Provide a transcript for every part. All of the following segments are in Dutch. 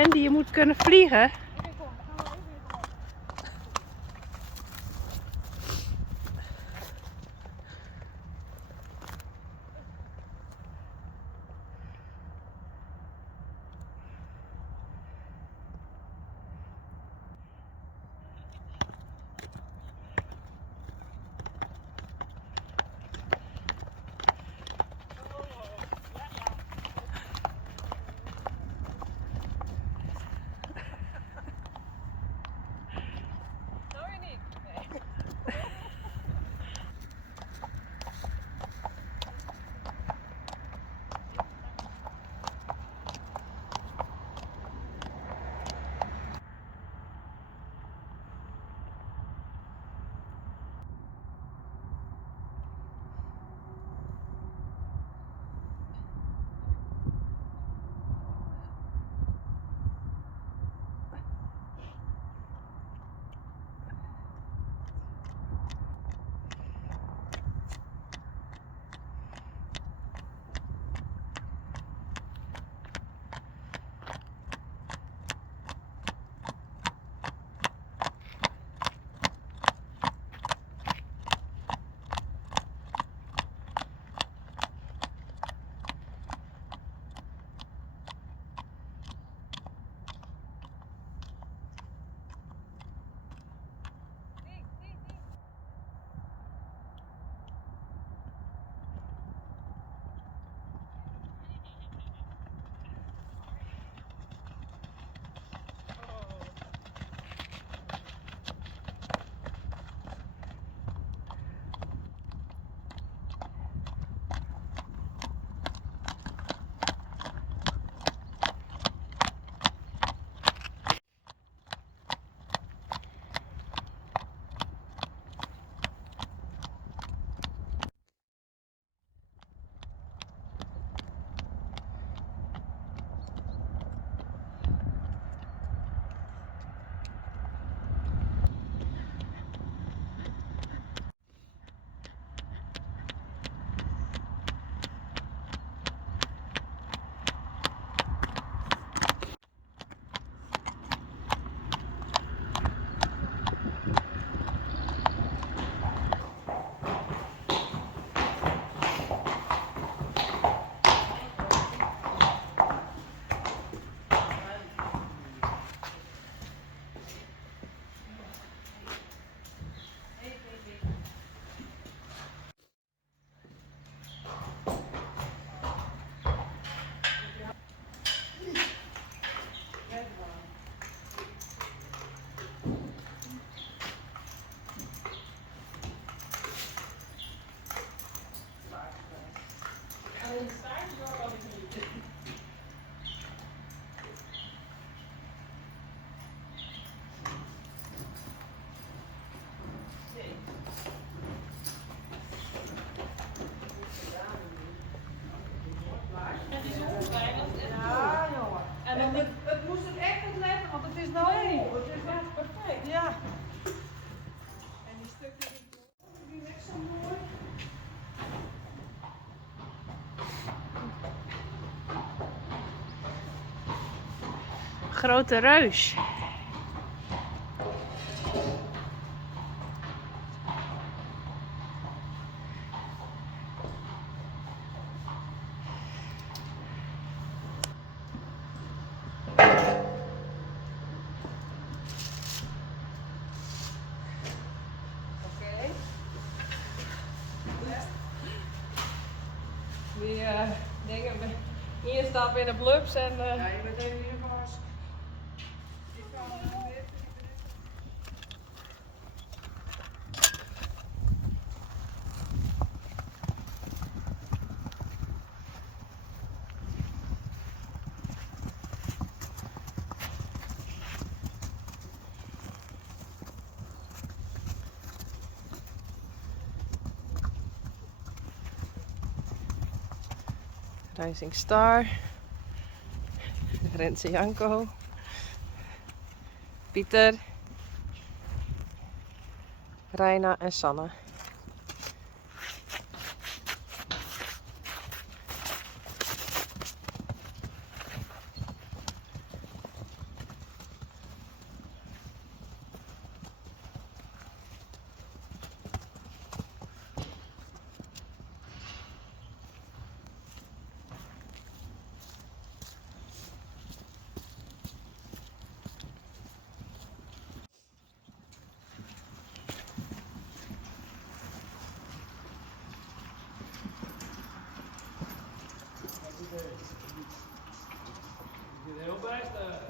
Randy, je moet kunnen vliegen. Het moest er echt op letten, want het is nou vol. Het is echt perfect. Ja. En die stukken die weg zo mooi. Grote reus. Die dingen instappen in de blubs en... Ja, je bent even hier vast. Ik kan er weer. Rising Star. Renze Janko. Pieter. Reina en Sanne.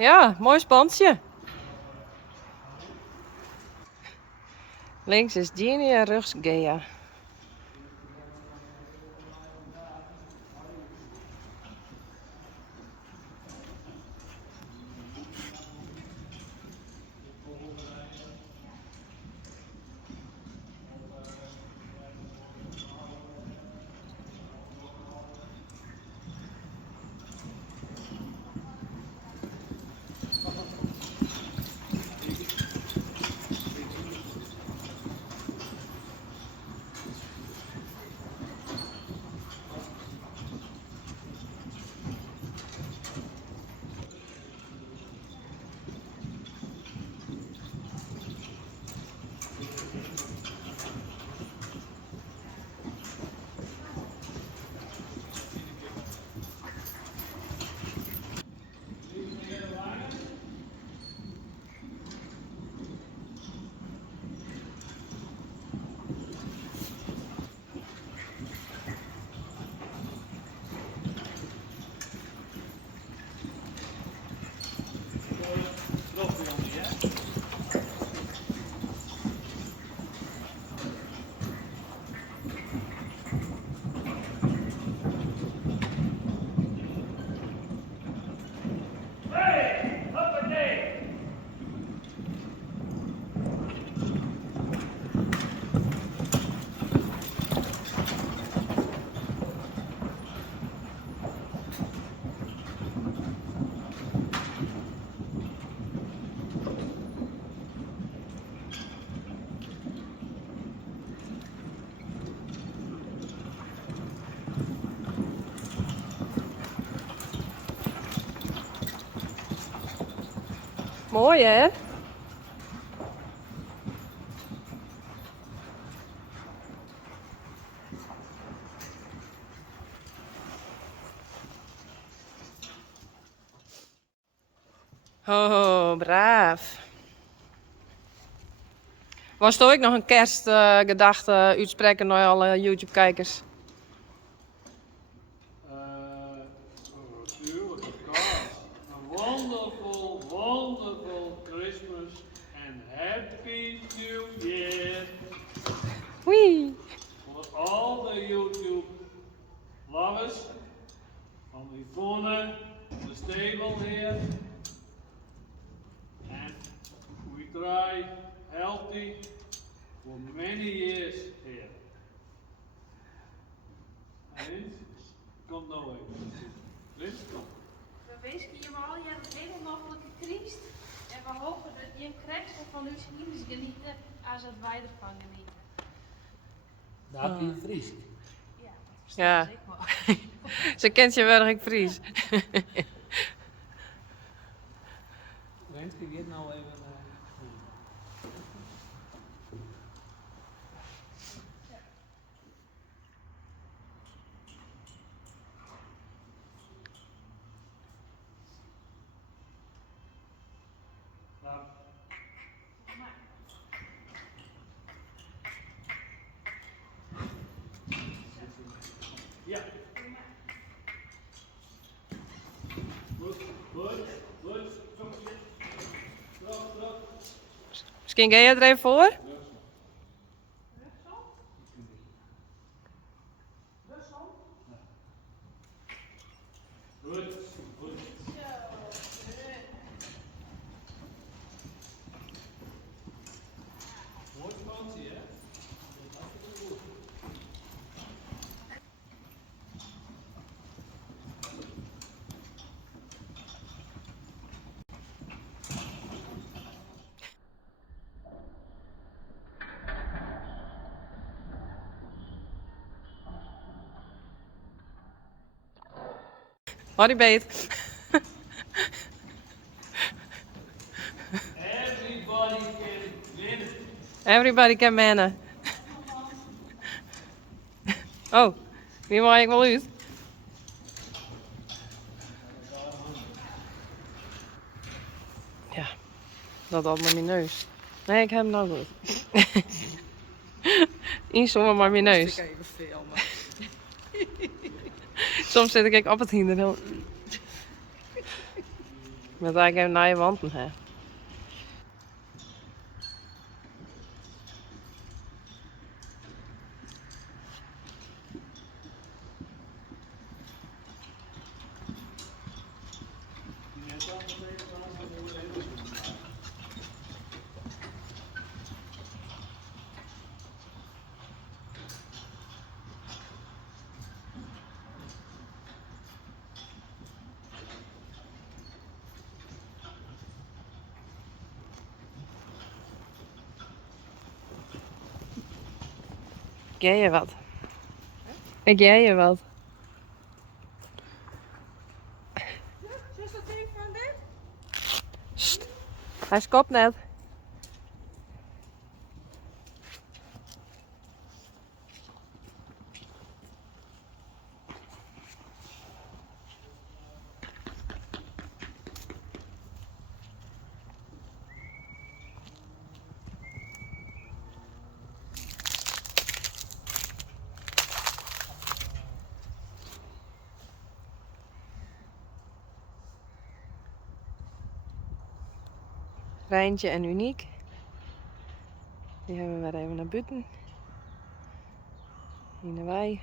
Ja, mooi spansje. Links is Jeannie en rechts Gea. Mooi hè? Oh, braaf. Was er ook nog een kerstgedachte uitspreken naar alle YouTube-kijkers? Natuurlijk, of course. A wonderful, wonderful Christmas and Happy New Year Wee! for all the YouTube lovers from Yvonne, the stable here. And we try healthy for many years here. And komt nou even. Liz, kom. We wensen je al je een hele mogelijke triest. En we hopen dat je krijgt van uw vrienden genieten als het wij ervan genieten. Daar heb je Fries. Ja, dat Ja. ik wel. Ze kent je wel, ik Fries. Wens je dit nou even. Ja. Goed, goed, goed. Terug. Misschien ga jij er even voor? Goed, goed. Mooi vakantie, hè? Harry beet. Everybody can win. Everybody can mannen. Oh, wie mag ik wel uit? Ja, dat had maar mijn neus. Nee, ik heb hem nou goed. Eens zomaar maar mijn neus. Even filmen. Soms zit ik op het hinder. Met eigenlijk even naar je wanten, hè. Ik jij je wat? Ik jij je wat? Zus dat even van dit? Sst. Hij skopt net. Rijntje en Uniek. Die hebben we weer even naar buiten. Hier naar wij.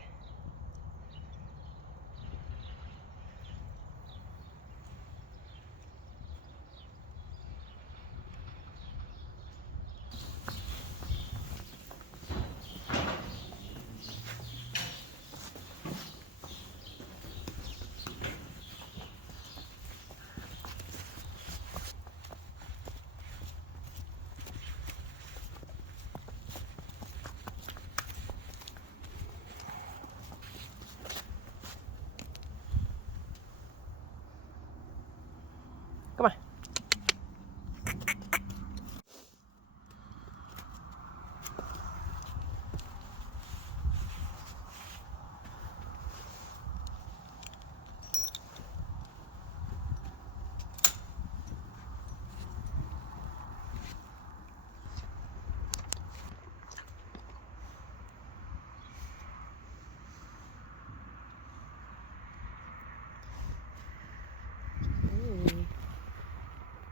Kom maar.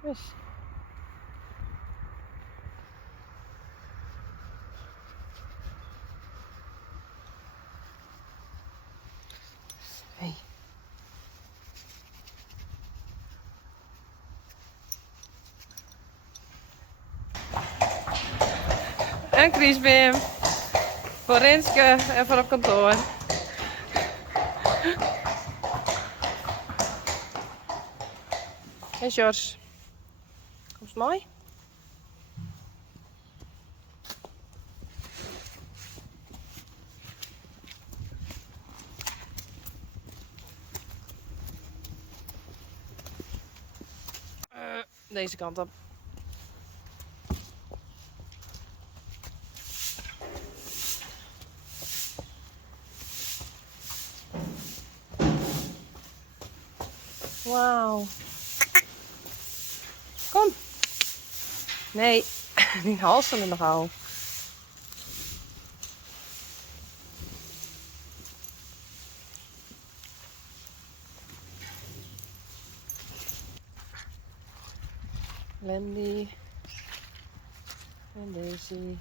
Dus. Hey. Een kriesbeam. Voor Rinske en voor op kantoor. Hey George. Kom eens mooi. Deze kant op. Wauw. Kom. Nee, die halsen er nog al. Wendy en Daisy.